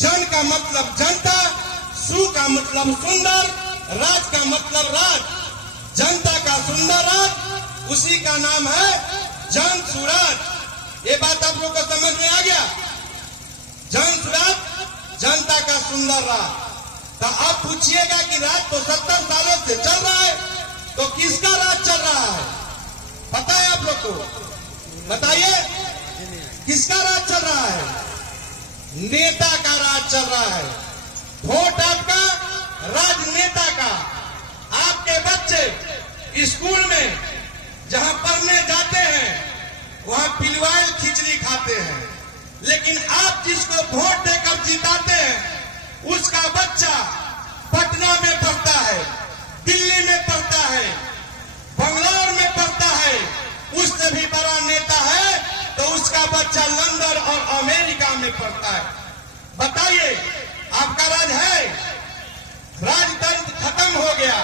जन का मतलब जनता, सु का मतलब सुंदर, राज का मतलब राज। जनता का सुंदर राज, उसी का नाम है जन सुराज। ये बात आप लोग को समझ में आ गया? जन सुराज, जनता का सुंदर राज। तो आप पूछिएगा कि राज तो 70 सालों से चल रहा है, तो किसका राज चल रहा है? पता है आप लोग को? बताइए, किसका राज चल रहा है? नेता का राज चल रहा है। वोट आपका, राजनेता का। आपके बच्चे स्कूल में जहां पढ़ने जाते हैं वहां पिलवाइल खिचड़ी खाते हैं, लेकिन आप जिसको वोट देकर जिताते हैं उसका बच्चा पटना में पढ़ता है, दिल्ली में पढ़ता है, बंगलौर में पढ़ता है, उससे भी बड़ा नेता है तो उसका बच्चा लंदन और अमेरिका में पढ़ता है। बताइए, आपका राज है? राजतंत्र खत्म हो गया,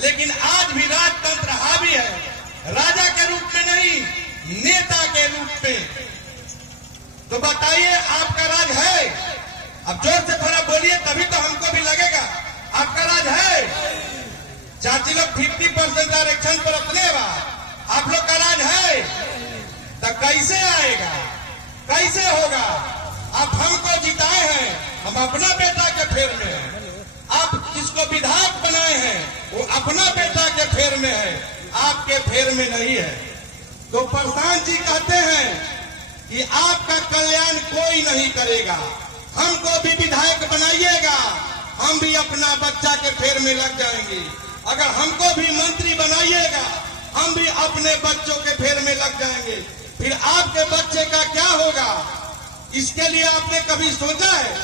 लेकिन आज भी राजतंत्र हावी है, राजा के रूप में नहीं, नेता के रूप में। तो बताइए, आपका राज है? अब जोर से थोड़ा बोलिए, तभी तो हमको भी लगेगा। आपका राज है? चाची लोग 50% आरक्षण पर अपने बात, आप लोग का राज है? तो कैसे आएगा, कैसे होगा? आप हमको जिताए हैं, हम अपना बेटा के फेर में हैं। आप जिसको विधायक बनाए हैं वो अपना बेटा के फेर में है, आपके फेर में नहीं है। तो प्रधान जी कहते हैं कि आपका कल्याण कोई नहीं करेगा, हमको भी विधायक बनाइएगा, हम भी अपना बच्चा के फेर में लग जाएंगे। अगर हमको भी मंत्री बनाइएगा, हम भी अपने बच्चों के फेर में लग जाएंगे। फिर आपके बच्चे का क्या होगा? इसके लिए आपने कभी सोचा है?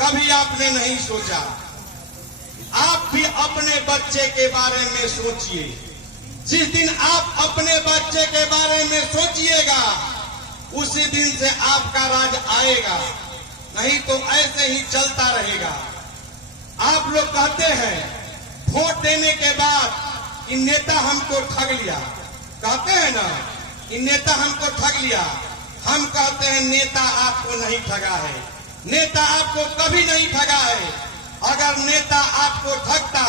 कभी आपने नहीं सोचा। आप भी अपने बच्चे के बारे में सोचिए। जिस दिन आप अपने बच्चे के बारे में सोचिएगा, उसी दिन से आपका राज आएगा, नहीं तो ऐसे ही चलता रहेगा। आप लोग कहते हैं वोट देने के बाद कि नेता हमको ठग लिया, कहते हैं ना कि नेता हमको ठग लिया। हम कहते हैं नेता आपको नहीं ठगा है, नेता आपको कभी नहीं ठगा है। अगर नेता आपको ठगता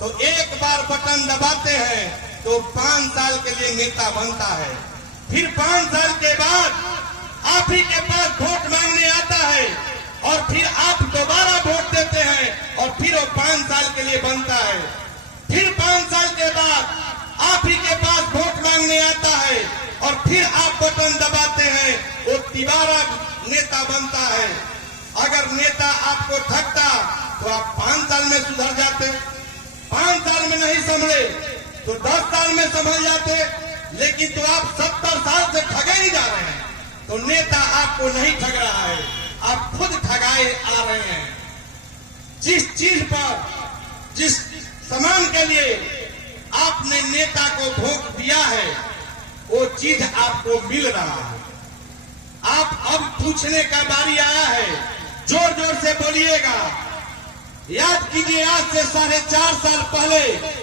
तो एक बार बटन दबाते हैं तो 5 साल के लिए नेता बनता है, फिर 5 साल के बाद आप ही के पास वोट मांगने आता है और फिर आप दोबारा वोट देते हैं और फिर वो 5 साल के लिए बनता है। फिर 5 साल के बाद आप ही के पास वोट मांगने आता है और फिर आप बटन दबाते हैं, वो दोबारा नेता बनता है। अगर नेता आपको ठगता तो आप 5 साल में सुधर जाते, 5 साल में नहीं संभले तो 10 साल में संभल जाते, लेकिन तो आप 70 साल से ठगे ही जा रहे हैं। तो नेता आपको नहीं ठग रहा है, आप खुद ठगाए आ रहे हैं। जिस चीज पर, जिस सामान के लिए आपने नेता को वोट दिया है, वो चीज आपको मिल रहा है। आप अब पूछने का बारी आया है, जोर जोर से बोलिएगा। याद कीजिए, आज से 4.5 साल पहले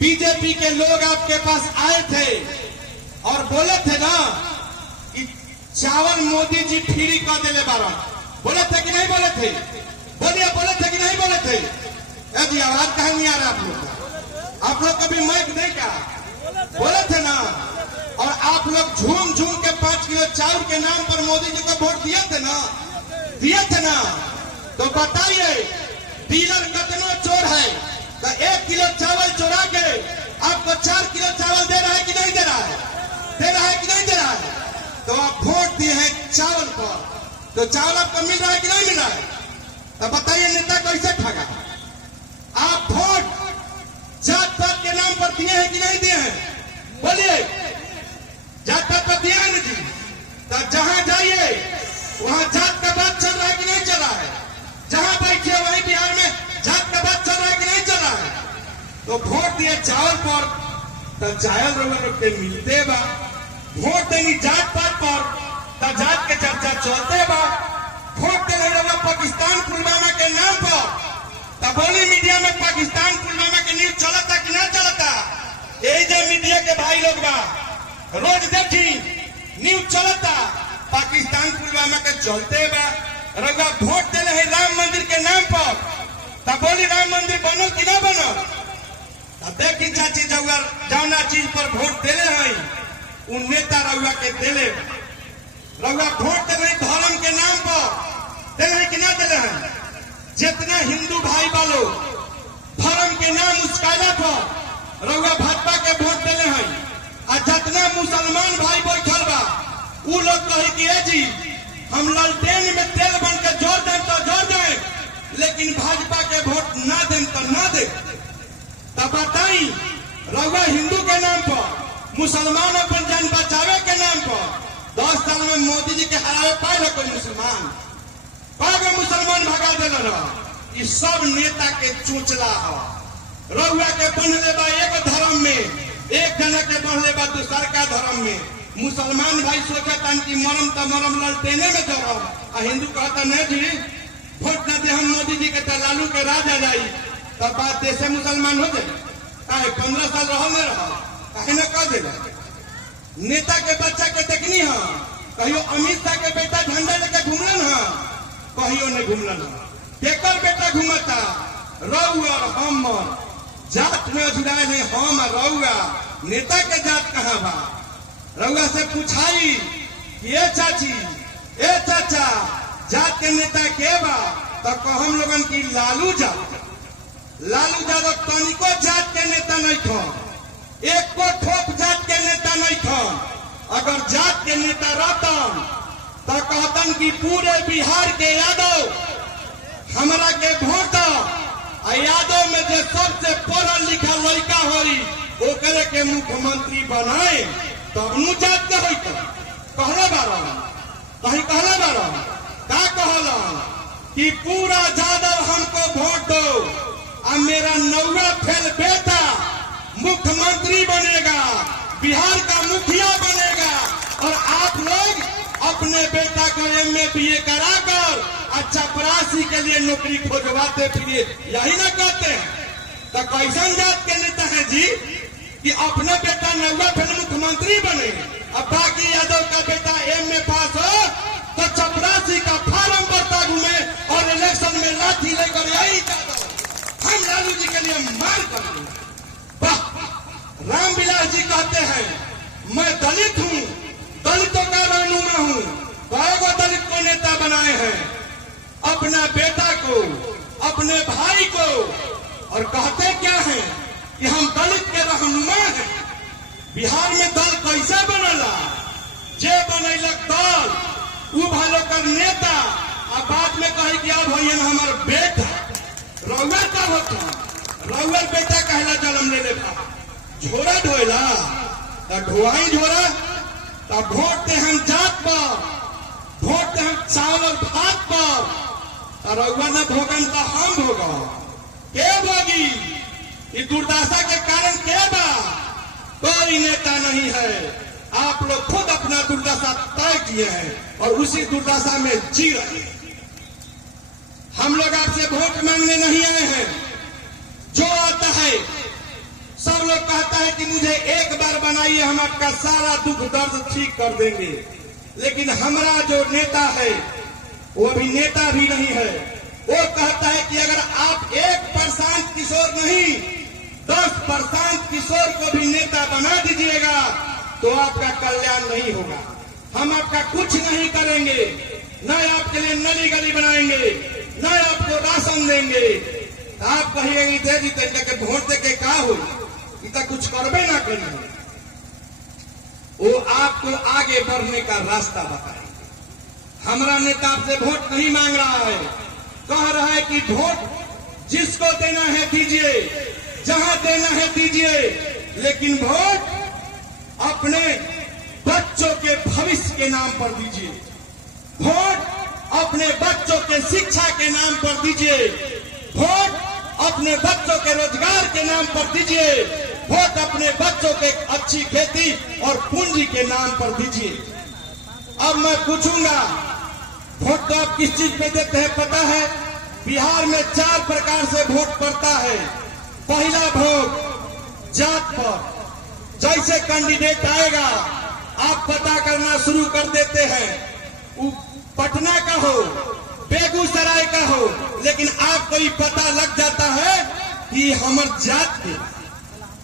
बीजेपी के लोग आपके पास आए थे और बोले थे ना कि चावल मोदी जी फ्री कर देले बारा। बोले थे कि नहीं बोले थे? बोलिए, बोले थे कि नहीं बोले थे? जी आवाज कहीं नहीं आ रहा आप लोग? आप लोग कभी माइक नहीं क्या? बोले थे ना। और आप लोग झूम झूम के 5 किलो चावल के नाम पर मोदी जी को वोट दिए थे ना, दिए थे ना। तो बताइए, डीलर कितना चोर है? तो 1 किलो चावल चुरा के आपको 4 किलो चावल दे रहा है कि नहीं दे रहा है? दे रहा है कि नहीं दे रहा है? तो आप वोट दिए हैं चावल पर, तो चावल आपको मिल रहा है कि नहीं मिल रहा है? तो बताइए, नेता कैसे ठगा? आप वोट जात पात के नाम पर दिए हैं कि नहीं दिए हैं? बोलिए, जात पात पर दिए हैं ना जी? तो जहां जाइए वहां जात का बात चल रहा है कि नहीं चल रहा है? जहां बैठिए वहीं बिहार में जात का बात चल रहा है कि नहीं चल रहा है? तो वोट दिए चावल पर, तो चावल रोग के मिलते बा। वोट देनी जात पात पर, तो जात के चर्चा चलते बा। वोट देने लगा पाकिस्तान पुलवामा के नाम पर, तो बोली मीडिया में पाकिस्तान पुलवामा के न्यूज चलता कि ना चलता? यही जो मीडिया के भाई लोग बा, रोज देखी न्यूज चलता, पाकिस्तान पुलवामा के चलते बा। रउआ वोट दिले है राम मंदिर के नाम पर, तब बोली राम मंदिर बनल कि ना बनल? देखी चाची जौना चीज पर वोट दिले है उ नेता रउआ के दिले। रउआ वोट दिले धर्म के नाम पर दिले कि ना दिले है? जितना हिंदू भाई वालों धर्म के नाम उस्काला पर रउआ भाजपा के वोट दिले है, और जितना मुसलमान भाई बैठल बा उ लोग कहे कि ए जी हम लालटेन में तेल बन के जोड़ दें तो जोड़ दें, लेकिन भाजपा के वोट ना दें तो ना दे। तब बताई रउआ हिंदू के नाम पर, मुसलमान अपन जान बचावे के नाम पर 10 साल में मोदी जी के हरावे पाए है कोई मुसलमान? पागे मुसलमान भगा देना रहा। इस सब नेता के चोचला है। रउआ के बनले बा एक धर्म में, एक जना के बनले बा दूसर का धर्म में। मुसलमान भाई सोचता कि मरम तो मरम लालटेने में जरम, आ हिंदू कहता नहीं जी वोट न दे हम मोदी जी के तो लालू के राज आ जाई, तब बात देश मुसलमान हो जाए। काहे 15 साल रह में रहा काहे न कह दे। नेता के बच्चा के देखनी है, कहियो अमित शाह के बेटा झंडा लेके घूमलन है, कहियो नहीं घूमलन है। केकर बेटा घूमता? रउआ हम जात में जुड़ाए नहीं, हम रउआ नेता के जात कहाँ बा? रउआ से पूछाई कि ए चाची ए चाचा जात के नेता के बा? तो हम लोगन की लालू यादव तनिको जात के नेता नहीं था, एक को ठोक जात के नेता नहीं था। अगर जात के नेता रहतन तो कहतन कि पूरे बिहार के यादव हमरा के वोट दो, यादव में जो सबसे पढ़ल लिखल लड़का होई ओकरे के मुख्यमंत्री बनाए, तब नु जात के होई। कहले बारा कहीं कहले बारा का कहला कि पूरा यादव हमको वोट दो और मेरा नौवा फेल बेटा मुख्यमंत्री बनेगा, बिहार का मुखिया बनेगा, और आप लोग अपने बेटा को MA BA कराकर चपरासी के लिए नौकरी खोजवाते फिरिए। यही ना कहते हैं? तो कैसन जात के नेता है जी कि अपने बेटा नौवा फेल मुख्यमंत्री बने, अब बाकी यादव का बेटा MA पास हो तो चपरासी का फार्म भरता घूमे और इलेक्शन में लाठी लेकर यही हम लालू जी के लिए मार कर। रामविलास जी कहते हैं मैं दलित हूँ, दलितों का रहनुमा हूँ। कई दलित को नेता बनाए हैं, अपना बेटा को, अपने भाई को, और कहते क्या है कि हम दलित के रहनुमा हैं। बिहार में दल कैसे बनला? जे बनैलक दल उ भालो कर नेता, और बाद में कहे कि अब भैया हमार बेटा रउआ का होता, रउआ बेटा कहला जन्म ले लेता। झोरा ढोला तो ढोआई झोरा, तब वोट दे हम जात पर, वोट दे हम चावल और भात पर, रउआ न भोगन तो हम भोगा। के भोगी? ये दुर्दशा के कारण के बा? कोई नेता नहीं है। आप लोग खुद अपना दुर्दशा तय किए हैं और उसी दुर्दशा में जी रहे हैं। हम लोग आपसे वोट मांगने नहीं आए हैं। जो आता है सब लोग कहता है कि मुझे एक बार बनाइए, हम आपका सारा दुख दर्द ठीक कर देंगे। लेकिन हमारा जो नेता है वो अभी नेता भी नहीं है। वो कहता है कि अगर आप एक प्रशांत किशोर नहीं 10 प्रशांत किशोर को भी नेता बना दीजिएगा तो आपका कल्याण नहीं होगा। हम आपका कुछ नहीं करेंगे, न आपके लिए नली गली बनाएंगे, न आपको राशन देंगे। आप कहिएगा दे दी के वोट दे के का हो, इतना कुछ करबे ना करेंगे। वो आपको आगे बढ़ने का रास्ता बताएंगे। हमारा नेता आपसे वोट नहीं मांग रहा है, कह रहा है कि वोट जिसको देना है दीजिए, जहां देना है दीजिए, लेकिन वोट अपने बच्चों के भविष्य के नाम पर दीजिए। वोट अपने बच्चों के शिक्षा के नाम पर दीजिए। वोट अपने बच्चों के रोजगार के नाम पर दीजिए। वोट अपने बच्चों के अच्छी खेती और पूंजी के नाम पर दीजिए। अब मैं पूछूंगा, वोट तो आप किस चीज पे देते हैं पता है? बिहार में 4 प्रकार से वोट पड़ता है। पहला वोट जात पर, जैसे कैंडिडेट आएगा आप पता करना शुरू कर देते हैं। पटना का हो, बेगूसराय का हो, लेकिन आपको ये पता लग जाता है कि हमर जात के,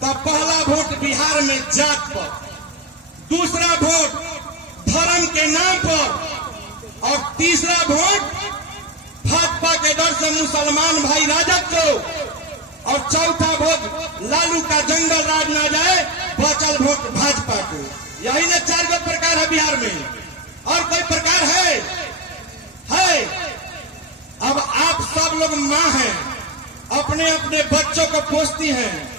तब पहला वोट बिहार में जात पर, दूसरा वोट धर्म के नाम पर, और तीसरा वोट भाजपा के डर से मुसलमान भाई राजद को, और चौथा वोट लालू का जंगल राज ना जाए, बचल वोट भाजपा को। यही ना 4 गो प्रकार है बिहार में, और कोई प्रकार है? अब आप सब लोग माँ हैं, अपने अपने बच्चों को पोसती हैं,